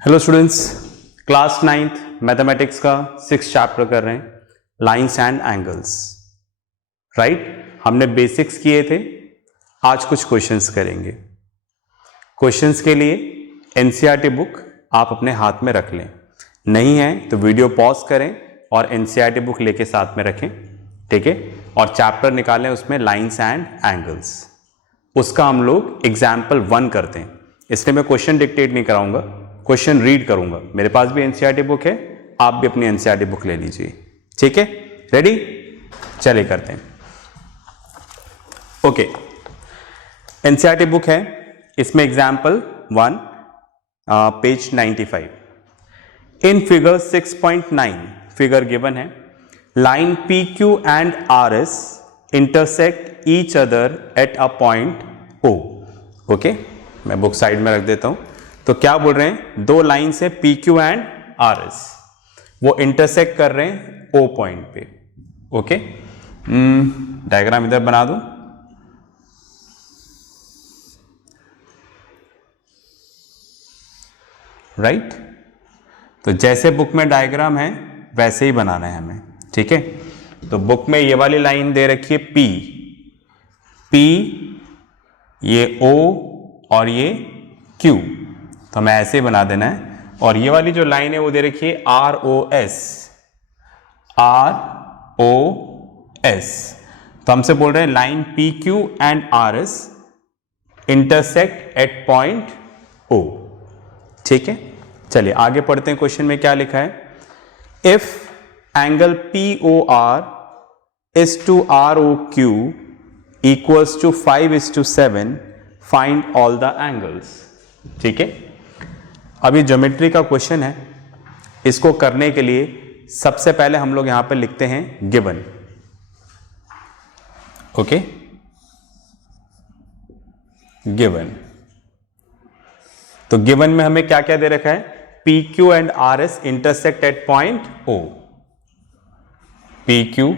Hello students, class 9th mathematics का 6th chapter कर रहे हैं, लाइंस एंड एंगल्स। राइट, हमने बेसिक्स किए थे। आज कुछ क्वेश्चंस करेंगे। क्वेश्चंस के लिए एनसीईआरटी बुक आप अपने हाथ में रख लें, नहीं है तो वीडियो पॉज करें और एनसीईआरटी बुक लेके साथ में रखें, ठीक है। और चैप्टर निकालें उसमें लाइंस एंड एंगल्स। उसका हम लोग एग्जाम्पल 1 करते हैं, इसलिए मैं क्वेश्चन डिक्टेट नहीं कराऊंगा, क्वेश्चन रीड करूंगा। मेरे पास भी एनसीईआरटी बुक है, आप भी अपनी एनसीईआरटी बुक ले लीजिए, ठीक है। रेडी, चलिए करते हैं। ओके, एनसीईआरटी बुक है, इसमें example 1 page 95। In figure 6.9 figure given है, line P Q and R S intersect each other at a point O. Okay, मैं बुक साइड में रख देता हूं। तो क्या बोल रहे हैं, दो लाइन से P Q and R S वो इंटरसेक्ट कर रहे हैं ओ पॉइंट पे। ओके, डायग्राम इधर बना दूं। राइट, तो जैसे बुक में डायग्राम है वैसे ही बनाना है हमें, ठीक है। तो बुक में ये वाली लाइन दे रखी है पी, ये ओ और ये क्यू, तो हमें ऐसे ही बना देना है। और ये वाली जो लाइन है वो दे रखी है आर ओ एस। तो हमसे बोल रहे हैं line P Q and R S intersect at point O, ठीक है। चलिए आगे पढ़ते हैं। क्वेश्चन में क्या लिखा है, if angle P O R is to R O Q equals to 5:7, find all the angles. ठीक है, अभी ज्योमेट्री का क्वेश्चन है, इसको करने के लिए सबसे पहले हम लोग यहां पर लिखते हैं गिवन। Okay, given. तो गिवन में हमें क्या क्या दे रखा है, P Q and R S intersect at point O. P Q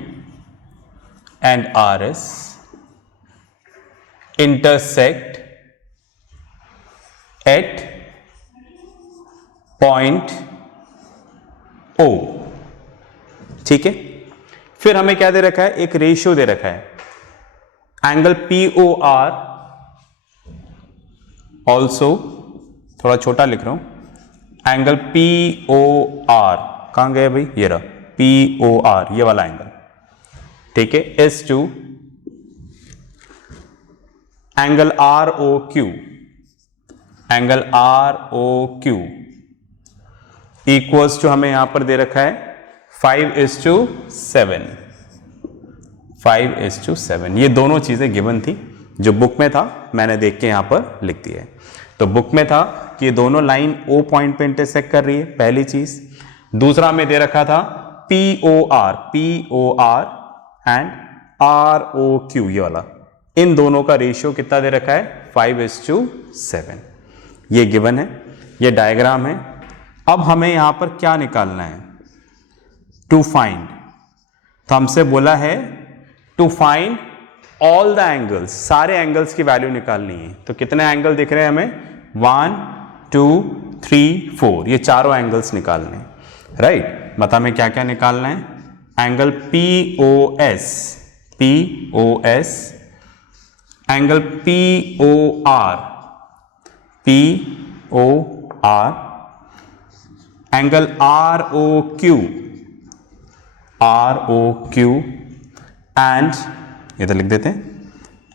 and R S intersect at point O, ठीक है। फिर हमें क्या दे रखा है, एक रेशियो दे रखा है, angle P O R also, थोड़ा छोटा लिख रहा हूं, एंगल पी ओ आर कहां गए भाई, ये रहा पी ओ आर, ये वाला एंगल, ठीक है, is to angle R O Q, angle R O Q equals to, हमें यहां पर दे रखा है 5:7, 5:7। ये दोनों चीजें गिवन थी, जो बुक में था मैंने देख के यहां पर लिख दिया है। तो बुक में था कि ये दोनों लाइन ओ पॉइंट पे इंटरसेक्ट कर रही है, पहली चीज। दूसरा में दे रखा था P O R and R O Q, ये वाला, इन दोनों का रेशियो कितना दे रखा है, 5:7। ये गिवन है, ये डायग्राम है। अब हमें यहां पर क्या निकालना है, टू फाइंड। तो हमसे बोला है to find all the angles, सारे एंगल्स की वैल्यू निकालनी है। तो कितने एंगल दिख रहे हैं हमें, 1 2 3 4, ये चारों एंगल्स निकालने हैं। राइट, बता हमें क्या क्या निकालना है, angle P O S, angle P O R, angle R O Q and, इधर लिख देते हैं,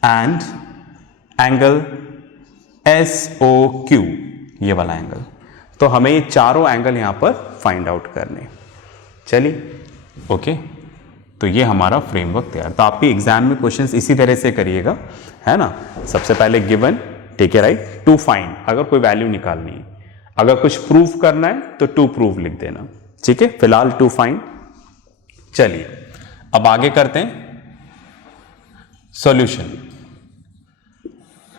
and angle S O Q, ये वाला एंगल। तो हमें ये चारों एंगल यहां पर फाइंड आउट करने। चलिए, ओके, तो ये हमारा फ्रेमवर्क तैयार। तो आपके एग्जाम में क्वेश्चंस इसी तरह से करिएगा, है ना। सबसे पहले गिवन, ठीक है, राइट, टू फाइंड, अगर कोई वैल्यू निकालनी है, अगर कुछ प्रूफ करना है तो टू प्रूफ लिख देना, ठीक है। फिलहाल टू फाइंड। चलिए अब आगे करते हैं सॉल्यूशन।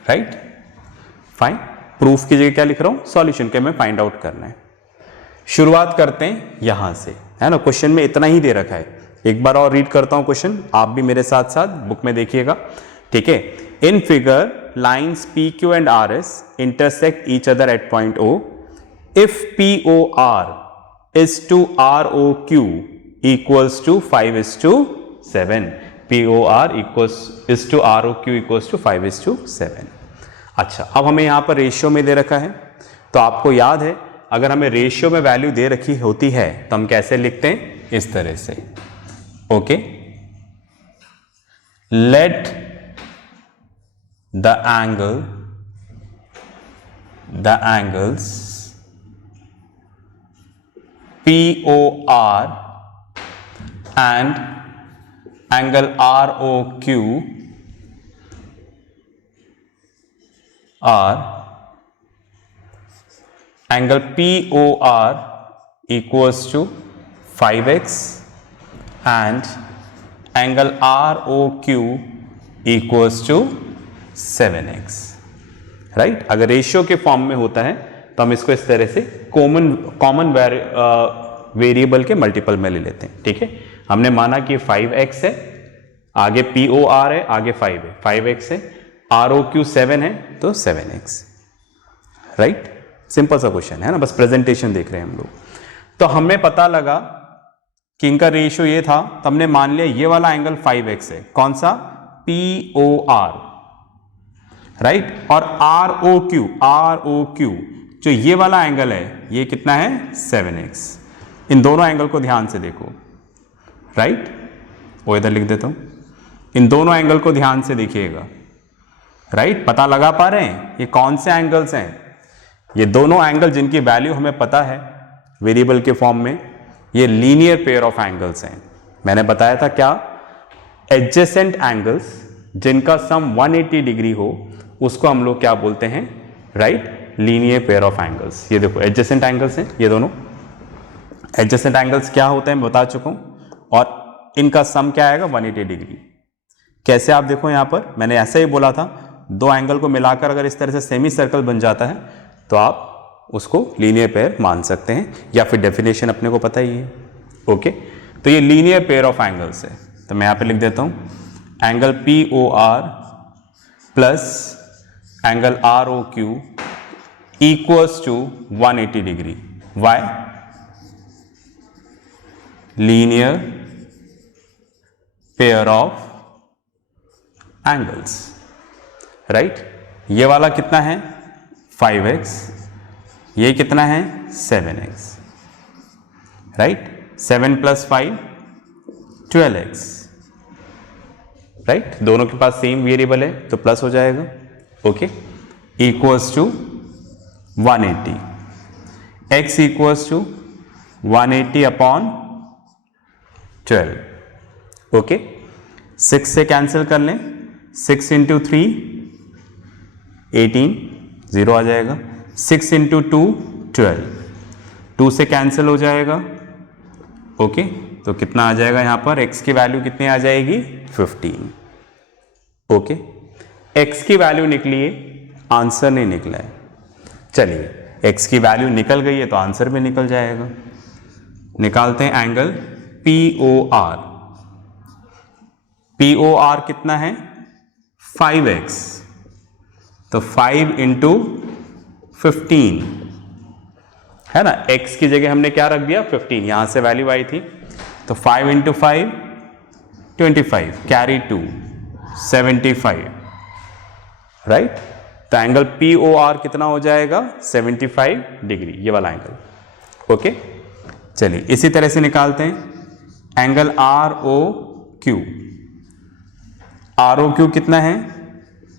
राइट, फाइन, प्रूफ की जगह क्या लिख रहा हूं, सॉल्यूशन के, हमें फाइंड आउट करना है। शुरुआत करते हैं यहां से, है ना। क्वेश्चन में इतना ही दे रखा है, एक बार और रीड करता हूं क्वेश्चन, आप भी मेरे साथ साथ बुक में देखिएगा, ठीक है। In figure lines PQ and RS intersect each other at point O. If POR is to ROQ equals to 5:7, POR is to ROQ equals to 5:7। अच्छा, अब हमें यहां पर रेशियो में दे रखा है, तो आपको याद है अगर हमें रेशियो में वैल्यू दे रखी होती है तो हम कैसे लिखते हैं, इस तरह से। Okay, let the angles POR and angle ROQ are angle POR equals to 5x and angle ROQ equals to 7x, right. अगर रेशियो के फॉर्म में होता है तो हम इसको इस तरह से कॉमन वेरिएबल के मल्टीपल में ले लेते हैं। ठीक है, हमने माना कि 5x है, आगे POR है, आगे 5 है, 5x है, ROQ 7 है तो 7x, राइट। सिंपल सा क्वेश्चन है ना, बस प्रेजेंटेशन देख रहे हैं हम लोग। तो हमें पता लगा कि इनका रेशियो ये था, तो हमने मान लिया ये वाला एंगल 5x है, कौन सा, POR, राइट। और ROQ जो ये वाला एंगल है ये कितना है, 7x। इन दोनों एंगल को ध्यान से देखो, राइट, वो इधर लिख देता हूं, इन दोनों एंगल को ध्यान से देखिएगा, राइट। पता लगा पा रहे हैं ये कौन से एंगल्स हैं, ये दोनों एंगल जिनकी वैल्यू हमें पता है वेरिएबल के फॉर्म में, ये लीनियर पेयर ऑफ एंगल्स हैं। मैंने बताया था क्या, एडजेसेंट एंगल्स जिनका सम 180 डिग्री हो उसको हम लोग क्या बोलते हैं, right, linear pair of angles. ये देखो एडजेसेंट एंगल्स हैं ये दोनों, एडजेसेंट एंगल्स क्या होते हैं मैं बता चुका हूं, और इनका सम क्या आएगा, 180 डिग्री। कैसे, आप देखो यहां पर मैंने ऐसे ही बोला था, दो एंगल को मिलाकर अगर इस तरह से सेमी सर्कल बन जाता है तो आप उसको लीनियर पेयर मान सकते हैं, या फिर डेफिनेशन अपने को पता ही है। ओके, तो ये लीनियर पेयर ऑफ एंगल्स है, तो मैं यहां पे लिख देता हूं angle POR plus angle ROQ equals to 180 degree. Why, linear pair of angles, right. ये वाला कितना है 5x, ये कितना है 7x, राइट। 7 + 5 12x, right. दोनों के पास सेम वेरिएबल है तो प्लस हो जाएगा। Okay, equals to 180, x equals to 180 upon 12। Okay, 6 से कैंसिल कर लें, 6 × 3 18, 0 आ जाएगा, 6 × 2 12, 2 से कैंसिल हो जाएगा। ओके, तो कितना आ जाएगा यहाँ पर, x की वैल्यू कितनी आ जाएगी 15। ओके, x की वैल्यू निकली है, आंसर नहीं निकला है। चलिए x की वैल्यू निकल गई है तो आंसर भी निकल जाएगा। निकालते हैं एंगल POR। POR कितना है 5x, तो 5 × 15 है ना, x की जगह हमने क्या रख दिया 15, यहां से वैल्यू आई थी, तो 5 × 5 25, कैरी 2 75, राइट। तो एंगल POR कितना हो जाएगा 75 डिग्री, ये वाला एंगल। ओके, चलिए इसी तरह से निकालते हैं एंगल ROQ। ROQ कितना है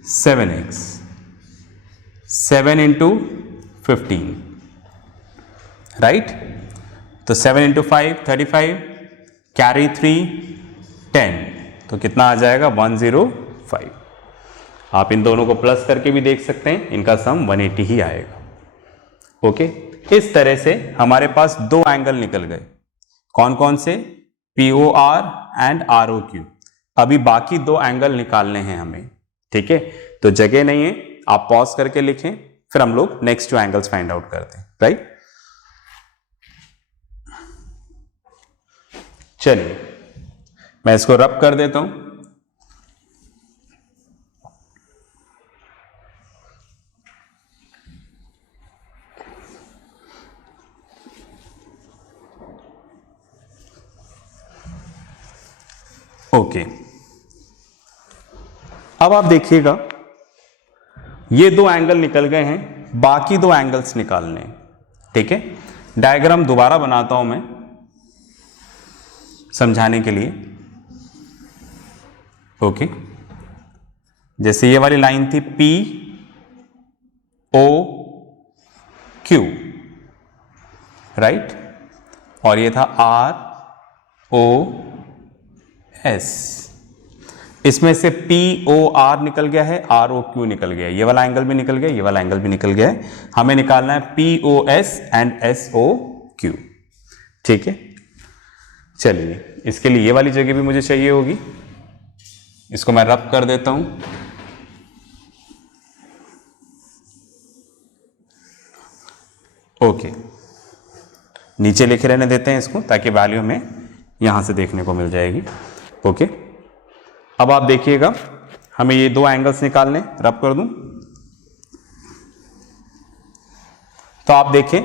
7x, 7 × 15, राइट। तो 7 × 5 35, कैरी 3 10, तो कितना आ जाएगा 105। आप इन दोनों को प्लस करके भी देख सकते हैं, इनका सम 180 ही आएगा। ओके, इस तरह से हमारे पास दो एंगल निकल गए, कौन कौन से, POR एंड ROQ। अभी बाकी दो एंगल निकालने हैं हमें, ठीक है। तो जगह नहीं है, आप पॉज करके लिखें, फिर हम लोग नेक्स्ट 2 एंगल्स फाइंड आउट करते हैं, राइट। चलिए मैं इसको रब कर देता हूं। ओके, अब आप देखिएगा ये दो एंगल निकल गए हैं, बाकी दो एंगल्स निकालने हैं। ठीक है, डायग्राम दोबारा बनाता हूं मैं समझाने के लिए। ओके, जैसे ये वाली लाइन थी पी ओ क्यू, राइट, और ये था आर ओ एस। इसमें से पी ओ आर निकल गया है, आर ओ क्यू निकल गया है, ये वाला एंगल भी निकल गया, ये वाला एंगल भी निकल गया है। हमें निकालना है P O S and S O Q. ठीक है, चलिए इसके लिए ये वाली जगह भी मुझे चाहिए होगी, इसको मैं रब कर देता हूं। ओके, नीचे लिखे रहने देते हैं इसको ताकि वैल्यू हमें यहां से देखने को मिल जाएगी। ओके, अब आप देखिएगा हमें ये दो एंगल्स निकालने, रब कर दूं तो आप देखें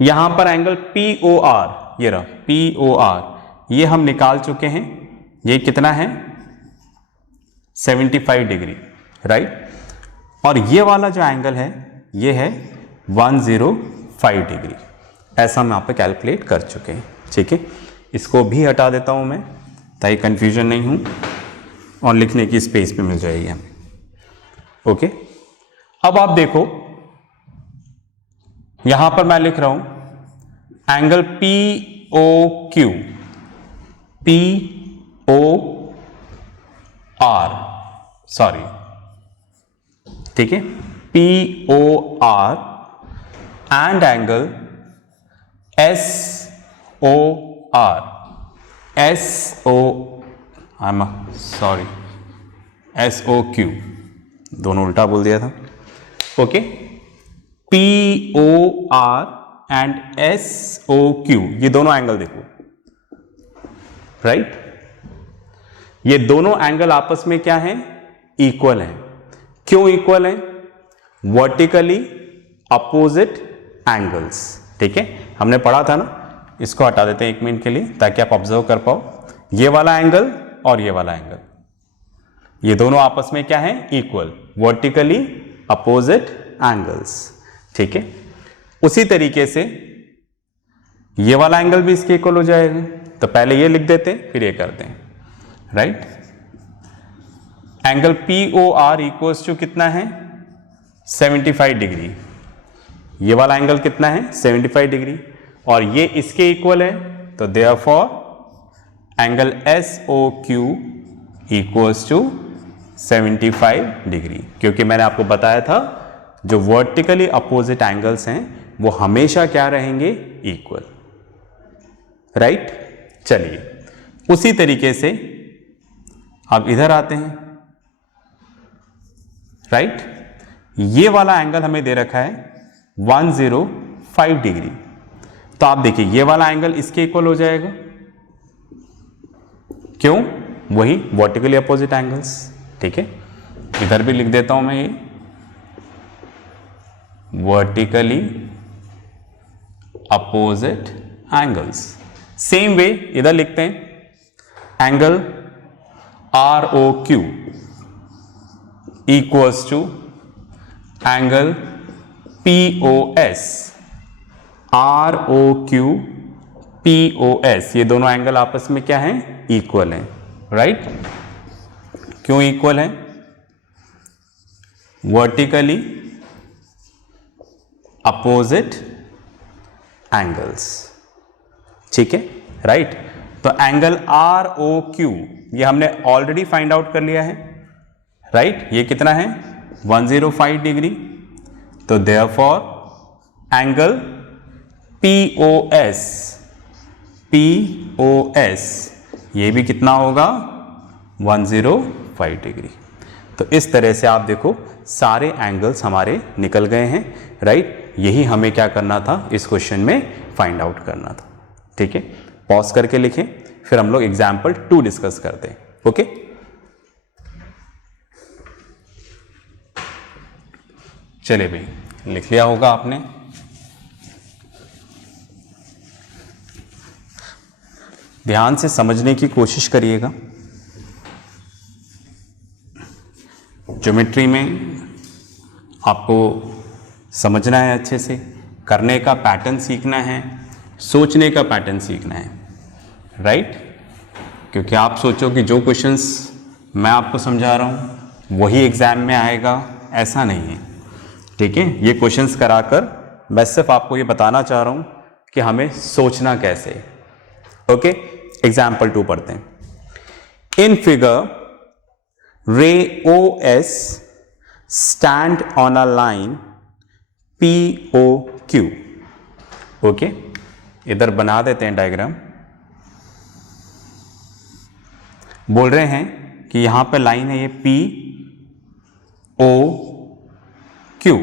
यहां पर एंगल पी ओ आर, ये रहा पी ओ आर, ये हम निकाल चुके हैं। ये कितना है 75 डिग्री, राइट, और ये वाला जो एंगल है ये है 105 डिग्री, ऐसा हम यहां पे कैलकुलेट कर चुके हैं। ठीक है, इसको भी हटा देता हूं मैं ताकि कंफ्यूजन नहीं हूं और लिखने की स्पेस भी मिल जाएगी हमें। ओके, अब आप देखो यहां पर मैं लिख रहा हूं angle P O Q, P O R, sorry, ठीक है, P O R and angle S O R, S O sorry S O Q, दोनों उल्टा बोल दिया था। Okay, P O R and S O Q, ये दोनों एंगल देखो, राइट, ये दोनों एंगल आपस में क्या है, इक्वल है। क्यों इक्वल है, वर्टिकली अपोजिट एंगल्स। ठीक है, हमने पढ़ा था ना, इसको हटा देते हैं 1 मिनट के लिए ताकि आप ऑब्जर्व कर पाओ। ये वाला एंगल और ये वाला एंगल, ये दोनों आपस में क्या है, इक्वल, वर्टिकली अपोजिट एंगल्स। ठीक है, उसी तरीके से ये वाला एंगल भी इसके इक्वल हो जाएगा, तो पहले ये लिख देते हैं फिर ये करते हैं, right. Angle P O R equals to कितना है 75 डिग्री, ये वाला एंगल कितना है 75 डिग्री, और ये इसके इक्वल है, तो therefore angle S O Q equals to 75 degree, क्योंकि मैंने आपको बताया था जो वर्टिकली अपोजिट एंगल्स हैं वो हमेशा क्या रहेंगे, इक्वल, राइट। चलिए उसी तरीके से अब इधर आते हैं, राइट। ये वाला एंगल हमें दे रखा है 105 डिग्री, तो आप देखिए ये वाला एंगल इसके इक्वल हो जाएगा, क्यों, वही वर्टिकली अपोजिट एंगल्स। ठीक है, इधर भी लिख देता हूं मैं ये vertically opposite angles. Same way इधर लिखते हैं angle R O Q equals to angle P O S, R O Q P O S, ये दोनों एंगल आपस में क्या है, इक्वल है, राइट। क्यों इक्वल है, वर्टिकली अपोजिट एंगल्स। ठीक है, राइट। तो एंगल आर ओ क्यू ये हमने ऑलरेडी फाइंड आउट कर लिया है, राइट। ये कितना है 105 डिग्री, तो therefore angle P O S, P O S ये भी कितना होगा 105 डिग्री। तो इस तरह से आप देखो सारे एंगल्स हमारे निकल गए हैं, राइट। यही हमें क्या करना था इस क्वेश्चन में फाइंड आउट करना था। ठीक है, पॉज करके लिखें, फिर हम लोग एग्जाम्पल 2 डिस्कस करते हैं। ओके, चलिए भाई लिख लिया होगा आपने। ध्यान से समझने की कोशिश करिएगा। ज्योमेट्री में आपको समझना है, अच्छे से करने का पैटर्न सीखना है, सोचने का पैटर्न सीखना है, राइट। क्योंकि आप सोचो कि जो क्वेश्चंस मैं आपको समझा रहा हूँ वही एग्ज़ाम में आएगा, ऐसा नहीं है, ठीक है। ये क्वेश्चंस कराकर मैं सिर्फ आपको ये बताना चाह रहा हूँ कि हमें सोचना कैसे है, ओके। एग्जाम्पल 2 पढ़ते हैं। In figure ray O S stand on a line P O Q, okay. इधर बना देते हैं डायग्राम। बोल रहे हैं कि यहां पे लाइन है ये P O Q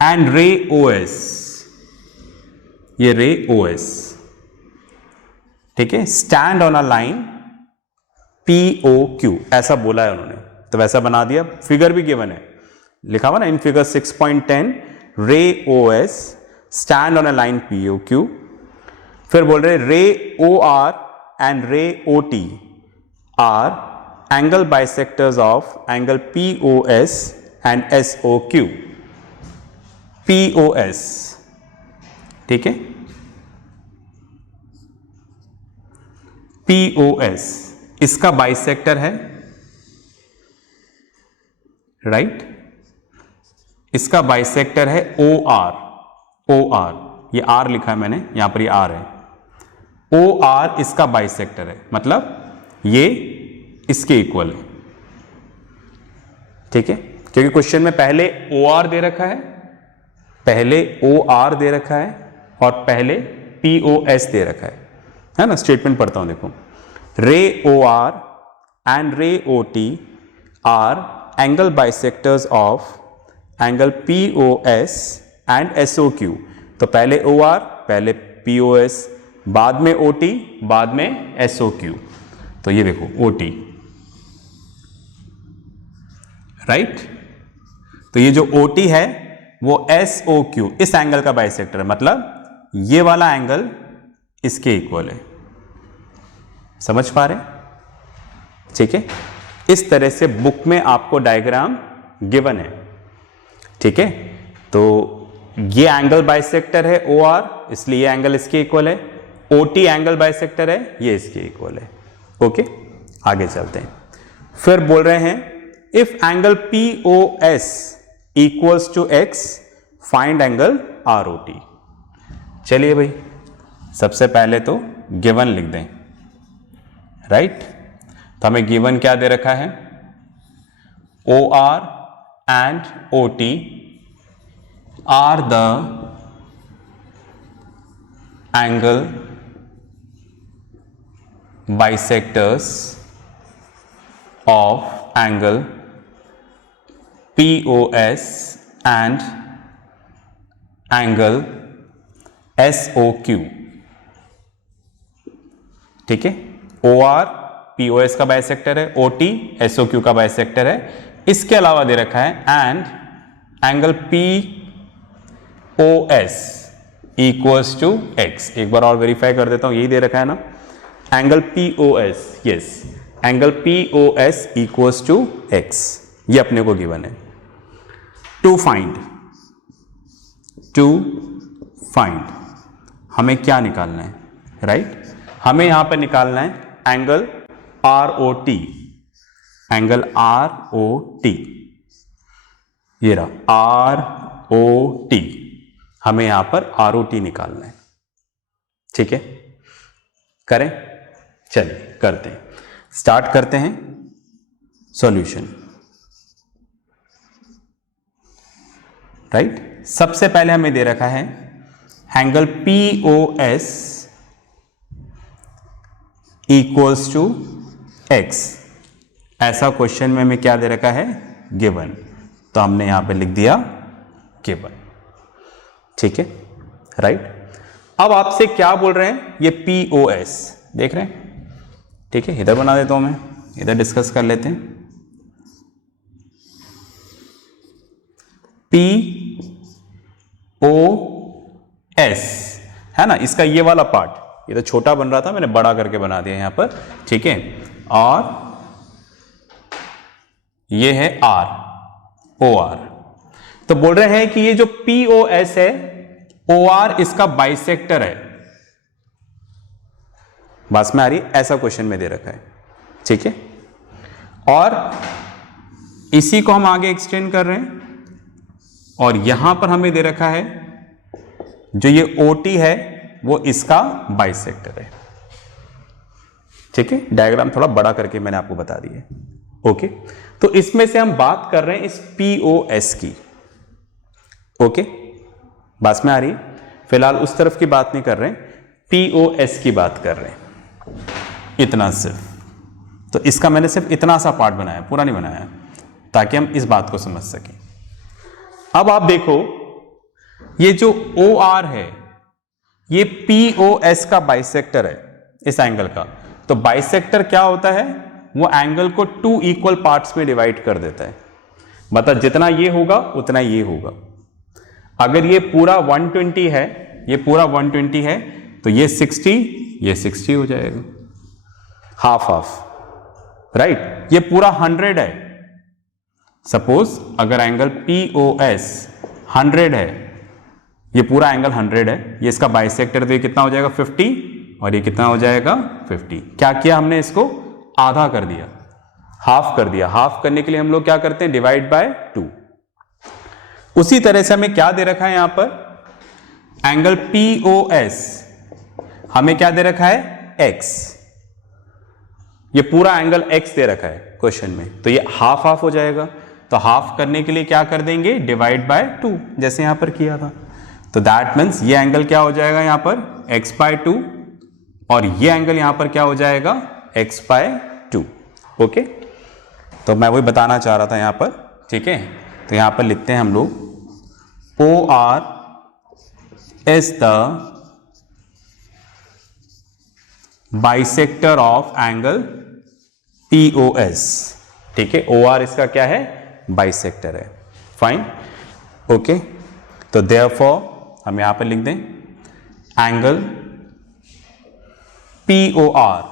and ray O S, ये रे ओ एस, ठीक है, stand on a line P O Q, ऐसा बोला है उन्होंने, तो वैसा बना दिया। फिगर भी गिवन है, लिखा हुआ ना इन figure 6.10 ray O S stand on a line P O Q. फिर बोल रहे ray O R and ray O T are angle bisectors of angle P O S and S O Q, P O S, ठीक है, P O S इसका bisector है, right, इसका bisector है O R, O R, ये R लिखा है मैंने, यहां पर ये आर है, ओ आर इसका बाइसेक्टर है, मतलब ये इसके इक्वल है, ठीक है। क्योंकि क्वेश्चन में पहले ओ आर दे रखा है, पहले ओ आर दे रखा है और पहले पी ओ एस दे रखा है ना। स्टेटमेंट पढ़ता हूं, देखो, रे O R and ray O T are angle bisectors of angle P O S and S O Q. तो पहले ओ आर, पहले पी ओ एस, बाद में ओ टी, बाद में एस ओ क्यू। तो ये देखो ओ टी, राइट। तो ये जो ओ टी है वो एस ओ क्यू इस एंगल का बाइसेक्टर है, मतलब ये वाला एंगल इसके इक्वल है। समझ पा रहे, ठीक है। इस तरह से बुक में आपको डायग्राम गिवन है, ठीक है। तो ये एंगल बाइसेक्टर है ओ आर, इसलिए ये एंगल इसके इक्वल है, ओ टी एंगल बाइसेक्टर है, ये इसके इक्वल है, ओके। आगे चलते हैं। फिर बोल रहे हैं if angle P O S equals to x find angle R O T. चलिए भाई, सबसे पहले तो गिवन लिख दें, राइट। तो हमें गिवन क्या दे रखा है, O R and O T are the angle bisectors of angle P O S and angle S O Q, ठीक है। O R P O S का बाइसेक्टर है, O T S O Q का bisector है। इसके अलावा दे रखा है and angle P O S equals to x. एक बार और वेरीफाई कर देता हूं, यही दे रखा है ना, angle P O S, yes, angle P O S equals to x, ये अपने को गिवन है। टू फाइंड हमें क्या निकालना है, राइट। हमें यहां पर निकालना है angle R O T, angle R O T, ये रहा आर ओ टी, हमें यहां पर आर ओ टी निकालना है, ठीक है। करें, चलिए करते हैं, स्टार्ट करते हैं सॉल्यूशन, राइट। सबसे पहले हमें दे रखा है angle P O S equals to x, ऐसा क्वेश्चन में हमें क्या दे रखा है, गिवन, तो हमने यहां पे लिख दिया गिवन, ठीक है, राइट। अब आपसे क्या बोल रहे हैं, ये पी ओ एस देख रहे हैं, ठीक है। इधर बना देता हूं मैं, इधर डिस्कस कर लेते हैं। पी ओ एस है ना, इसका ये वाला पार्ट, ये तो छोटा बन रहा था, मैंने बड़ा करके बना दिया यहां पर, ठीक है। और ये है आर, ओ आर। तो बोल रहे हैं कि ये जो पी ओ एस है, ओ आर इसका बाइसेक्टर है। बस में आ रही, ऐसा क्वेश्चन में दे रखा है, ठीक है। और इसी को हम आगे एक्सटेंड कर रहे हैं, और यहां पर हमें दे रखा है जो ये OT है वो इसका बाइसेक्टर है, ठीक है। डायग्राम थोड़ा बड़ा करके मैंने आपको बता दिया है, ओके। तो इसमें से हम बात कर रहे हैं इस POS की, ओके। बात में आ रही, फिलहाल उस तरफ की बात नहीं कर रहे हैं, POS की बात कर रहे हैं, इतना सिर्फ। तो इसका मैंने सिर्फ इतना सा पार्ट बनाया, पूरा नहीं बनाया, ताकि हम इस बात को समझ सकें। अब आप देखो, ये जो OR है ये POS का बाइसेक्टर है इस एंगल का। तो बाइसेक्टर क्या होता है, वो एंगल को 2 इक्वल पार्ट्स में डिवाइड कर देता है। मतलब जितना ये होगा उतना ये होगा। अगर ये पूरा 120 है, ये पूरा 120 है, तो ये 60 हो जाएगा, हाफ हाफ, राइट। ये पूरा 100 है, सपोज अगर एंगल POS 100 है, ये पूरा एंगल 100 है, ये इसका बाइसेक्टर, तो ये कितना हो जाएगा 50, और ये कितना हो जाएगा 50। क्या किया हमने, इसको आधा कर दिया, हाफ कर दिया। हाफ करने के लिए हम लोग क्या करते हैं, डिवाइड बाय 2। उसी तरह से हमें क्या दे रखा है यहां पर, एंगल POS हमें क्या दे रखा है, X। ये पूरा एंगल X दे रखा है क्वेश्चन में, तो ये हाफ हाफ हो जाएगा। तो हाफ करने के लिए क्या कर देंगे, डिवाइड बाय 2, जैसे यहां पर किया था। तो दैट मीन्स ये एंगल क्या हो जाएगा यहां पर, x/2, और ये एंगल यहां पर क्या हो जाएगा, x/2, ओके। तो मैं वही बताना चाह रहा था यहां पर, ठीक है। तो यहां पर लिखते हैं हम लोग, OR is the bisector of angle POS, ठीक है। OR इसका क्या है, बाइसेक्टर है, फाइन, ओके। तो therefore हम यहां पर लिख दें, angle POR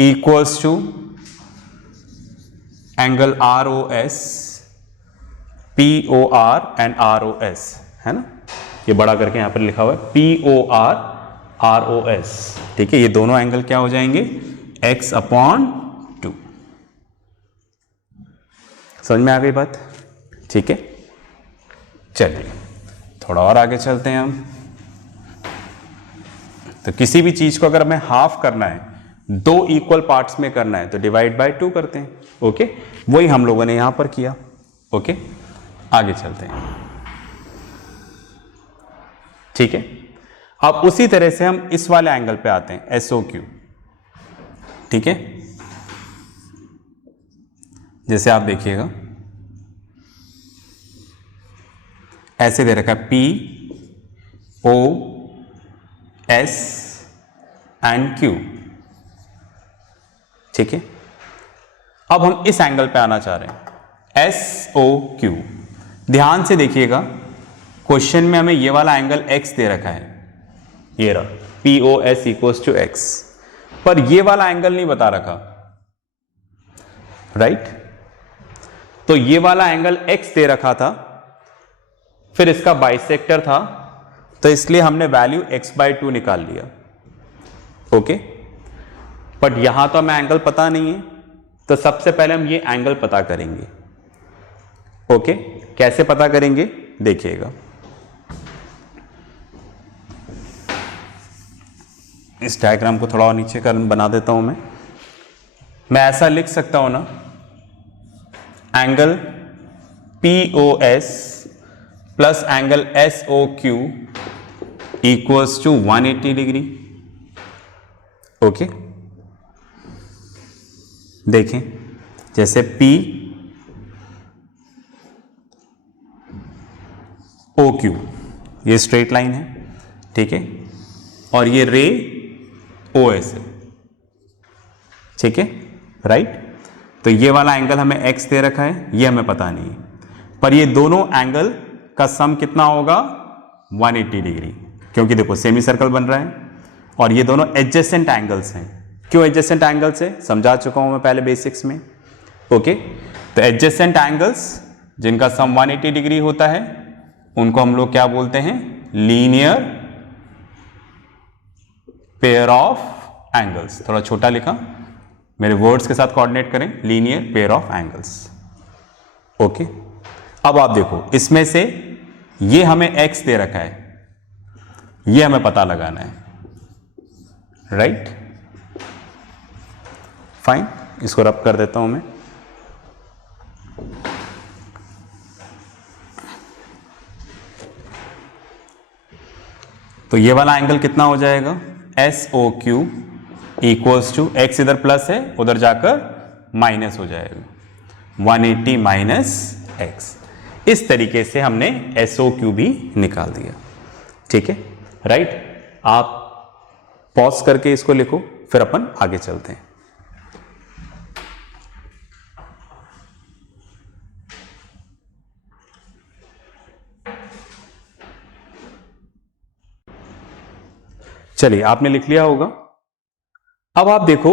equals to angle ROS, POR and ROS, है ना। ये बड़ा करके यहां पर लिखा हुआ है POR ROS, ठीक है। ये दोनों एंगल क्या हो जाएंगे, x/2। समझ में आ गई बात, ठीक है। चलिए थोड़ा और आगे चलते हैं हम। तो किसी भी चीज को अगर हमें हाफ करना है, 2 इक्वल पार्ट्स में करना है, तो डिवाइड बाय 2 करते हैं, ओके। वही हम लोगों ने यहां पर किया, ओके। आगे चलते हैं, ठीक है। अब उसी तरह से हम इस वाले एंगल पे आते हैं, SOQ, ठीक है। जैसे आप देखिएगा, ऐसे दे रखा है POS एंड Q, ठीक है। अब हम इस एंगल पे आना चाह रहे हैं, SOQ। ध्यान से देखिएगा, क्वेश्चन में हमें ये वाला एंगल X दे रखा है, ये रहा POS इक्वल्स टू X, पर ये वाला एंगल नहीं बता रखा, राइट। तो ये वाला एंगल X दे रखा था, फिर इसका बाइसेक्टर था, तो इसलिए हमने वैल्यू x/2 निकाल लिया, ओके। बट यहां तो हमें एंगल पता नहीं है, तो सबसे पहले हम ये एंगल पता करेंगे, ओके। कैसे पता करेंगे, देखिएगा। इस डायग्राम को थोड़ा और नीचे कर बना देता हूं मैं ऐसा लिख सकता हूं ना, angle POS plus angle SOQ equals to 180 degree, okay. देखें, जैसे POQ ये स्ट्रेट लाइन है, ठीक है, और ये रे OS है, ठीक है, राइट। तो ये वाला एंगल हमें X दे रखा है, ये हमें पता नहीं है, पर ये दोनों एंगल का सम कितना होगा, 180 डिग्री, क्योंकि देखो सेमी सर्कल बन रहा है और ये दोनों एडजेसेंट एंगल्स हैं। क्यों एडजेसेंट एंगल्स है, समझा चुका हूं मैं पहले बेसिक्स में। ओके, तो एडजेसेंट एंगल्स जिनका सम 180 डिग्री होता है उनको हम लोग क्या बोलते हैं, लीनियर पेयर ऑफ एंगल्स। थोड़ा छोटा लिखा, मेरे वर्ड्स के साथ कोऑर्डिनेट करें, linear pair of angles. Okay, अब आप देखो इसमें से ये हमें x दे रखा है, ये हमें पता लगाना है, राइट। फाइन, इसको रब कर देता हूं मैं। तो ये वाला एंगल कितना हो जाएगा, SOQ इक्वल्स टू, x इधर प्लस है उधर जाकर माइनस हो जाएगा, 180 माइनस x। इस तरीके से हमने SOQ भी निकाल दिया, ठीक है, राइट। आप पॉज करके इसको लिखो, फिर अपन आगे चलते हैं। चलिए, आपने लिख लिया होगा। अब आप देखो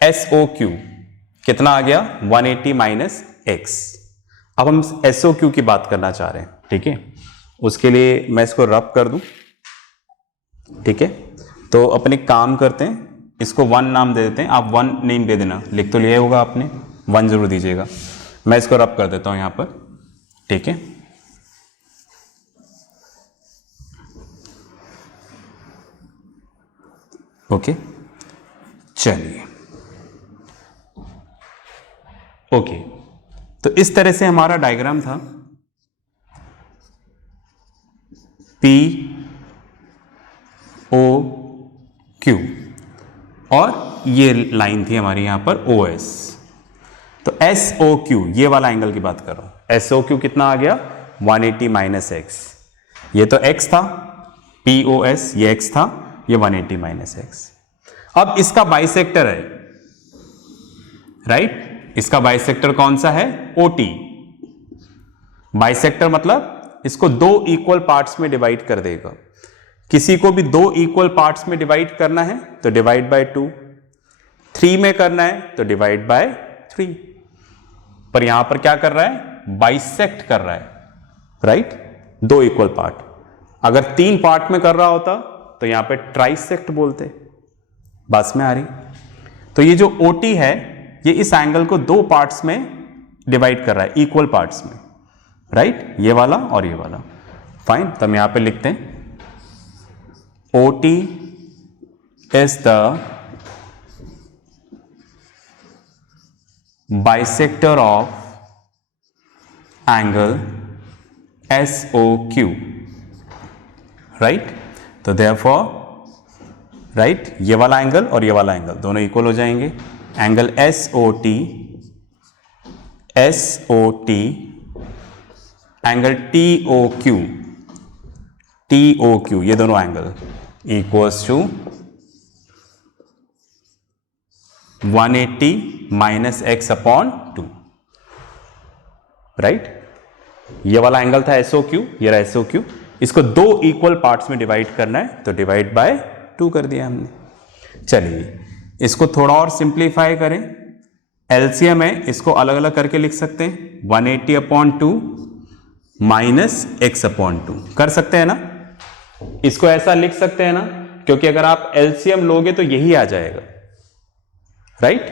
SOQ कितना आ गया, 180 माइनस x। अब हम SOQ की बात करना चाह रहे हैं, ठीक है। उसके लिए मैं इसको रब कर दूं, ठीक है। तो अपने काम करते हैं, इसको 1 नाम दे देते हैं। आप 1 नेम दे देना, लिख तो लिया होगा आपने, 1 जरूर दीजिएगा। मैं इसको रब कर देता हूं यहां पर, ठीक है। ओके, चलिए, ओके। तो इस तरह से हमारा डायग्राम था, POQ, और ये लाइन थी हमारी यहां पर OS। तो SOQ, ये वाला एंगल की बात कर रहा हूं, SOQ कितना आ गया, 180 माइनस x। ये तो x था, POS ये x था, ये 180 माइनस x। अब इसका बाइसेक्टर है, राइट। इसका बाइसेक्टर कौन सा है, OT। बाइसेक्टर मतलब इसको 2 इक्वल पार्ट्स में डिवाइड कर देगा। किसी को भी 2 इक्वल पार्ट्स में डिवाइड करना है तो डिवाइड बाय 2, 3 में करना है तो डिवाइड बाय 3। पर यहां पर क्या कर रहा है, बाइसेक्ट कर रहा है, राइट, 2 इक्वल पार्ट। अगर 3 पार्ट में कर रहा होता तो यहां पे ट्राइसेक्ट बोलते। बस में आ रही। तो ये जो OT है ये इस एंगल को 2 पार्ट्स में डिवाइड कर रहा है, इक्वल पार्ट्स में, राइट, ये वाला और ये वाला। फाइन, तो हम यहां पे लिखते हैं OT is the bisector of angle SOQ, right. तो देयरफॉर, राइट, ये वाला एंगल और ये वाला एंगल दोनों इक्वल हो जाएंगे। एंगल SOT एंगल TOQ, ये दोनों angle equals to 180 minus x upon 2, right. ये वाला एंगल था SOQ, ये रहा SOQ। इसको 2 इक्वल पार्ट्स में डिवाइड करना है तो डिवाइड बाय 2 कर दिया हमने। चलिए, इसको थोड़ा और सिंप्लीफाई करें, एलसीएम है, इसको अलग अलग करके लिख सकते हैं, 180 अपॉन 2 माइनस x अपॉन 2 कर सकते हैं ना। इसको ऐसा लिख सकते हैं ना, क्योंकि अगर आप एलसीएम लोगे तो यही आ जाएगा, राइट।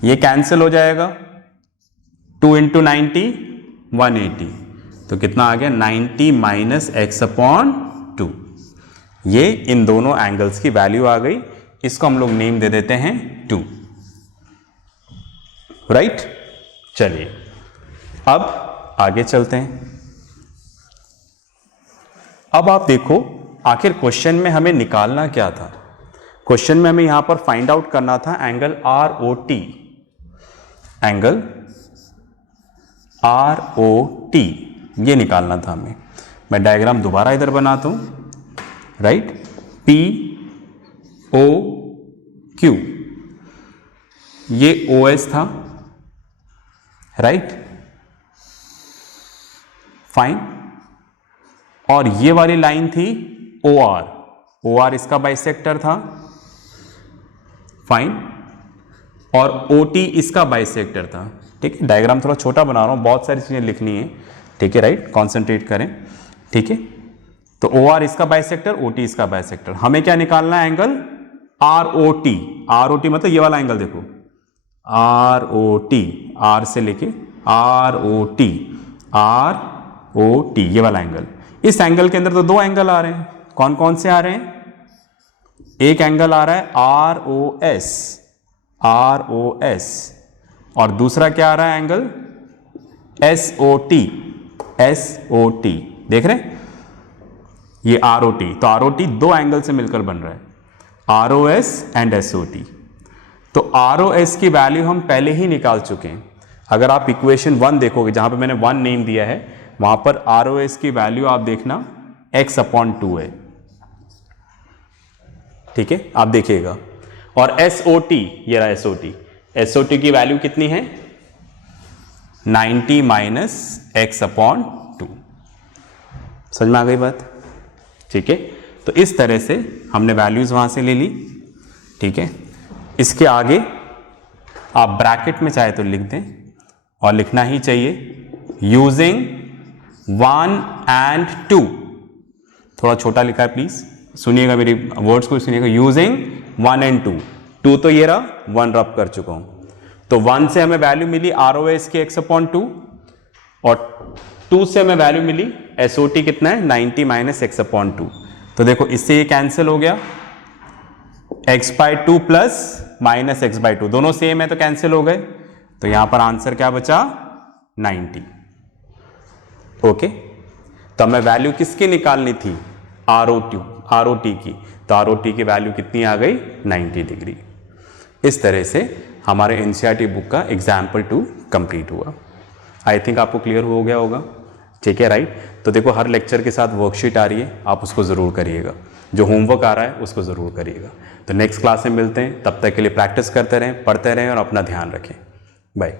ये कैंसिल हो जाएगा, 2 इंटू 90 180, तो कितना आ गया, 90 माइनस x अपॉन 2। ये इन दोनों एंगल्स की वैल्यू आ गई। इसको हम लोग नेम दे देते हैं 2, राइट। चलिए, अब आगे चलते हैं। अब आप देखो आखिर क्वेश्चन में हमें निकालना क्या था। क्वेश्चन में हमें यहां पर फाइंड आउट करना था एंगल ROT, एंगल ROT ये निकालना था हमें। मैं डायग्राम दोबारा इधर बनाता हूं, राइट। POQ ये OS था, राइट, फाइन। और ये वाली लाइन थी OR, OR इसका बाइसेक्टर था, फाइन, और OT इसका बाइसेक्टर था, ठीक है। डायग्राम थोड़ा छोटा बना रहा हूँ, बहुत सारी चीज़ें लिखनी है, ठीक है, राइट, कॉन्सेंट्रेट करें, ठीक है। तो OR इसका बाइसेक्टर, OT इसका बाइसेक्टर, हमें क्या निकालना है, एंगल ROT। ROT मतलब ये वाला एंगल देखो, ROT, R से लेके ROT, ROT ये वाला एंगल। इस एंगल के अंदर तो दो एंगल आ रहे हैं, कौन कौन से आ रहे हैं? एक एंगल आ रहा है ROS, ROS, और दूसरा क्या आ रहा है एंगल? SOT, SOT, देख रहे हैं, ये ROT। तो ROT दो एंगल से मिलकर बन रहा है, ROS एंड SOT। तो ROS की वैल्यू हम पहले ही निकाल चुके हैं। अगर आप इक्वेशन 1 देखोगे, जहां पे मैंने 1 नेम दिया है, वहां पर ROS की वैल्यू आप देखना x/2 है, ठीक है, आप देखिएगा। और SOT, ये रहा SOT, SOT की वैल्यू कितनी है? 90 माइनस x/2। समझ में आ गई बात, ठीक है। तो इस तरह से हमने वैल्यूज वहां से ले ली, ठीक है। इसके आगे आप ब्रैकेट में चाहे तो लिख दें, और लिखना ही चाहिए यूजिंग 1 and 2। थोड़ा छोटा लिखा है, प्लीज सुनिएगा, मेरी वर्ड्स को सुनिएगा। यूजिंग 1 and 2, 2 तो ये रहा, 1 रब कर चुका हूं। तो 1 से हमें वैल्यू मिली ROS की x/2, और 2 से हमें वैल्यू मिली SOT कितना है, 90 माइनस x/2। तो देखो इससे ये कैंसिल हो गया, x/2 प्लस माइनस x/2 दोनों सेम है तो कैंसिल हो गए। तो यहां पर आंसर क्या बचा? 90। ओके, तो हमें वैल्यू किसकी निकालनी थी? ROT की। तो ROT की वैल्यू कितनी आ गई? 90 डिग्री। इस तरह से हमारे NCERT बुक का एग्जाम्पल 2 कंप्लीट हुआ। आई थिंक आपको क्लियर हो गया होगा, ठीक है, राइट। तो देखो हर लेक्चर के साथ वर्कशीट आ रही है, आप उसको ज़रूर करिएगा, जो होमवर्क आ रहा है उसको ज़रूर करिएगा। तो नेक्स्ट क्लास में मिलते हैं, तब तक के लिए प्रैक्टिस करते रहें, पढ़ते रहें और अपना ध्यान रखें। बाय।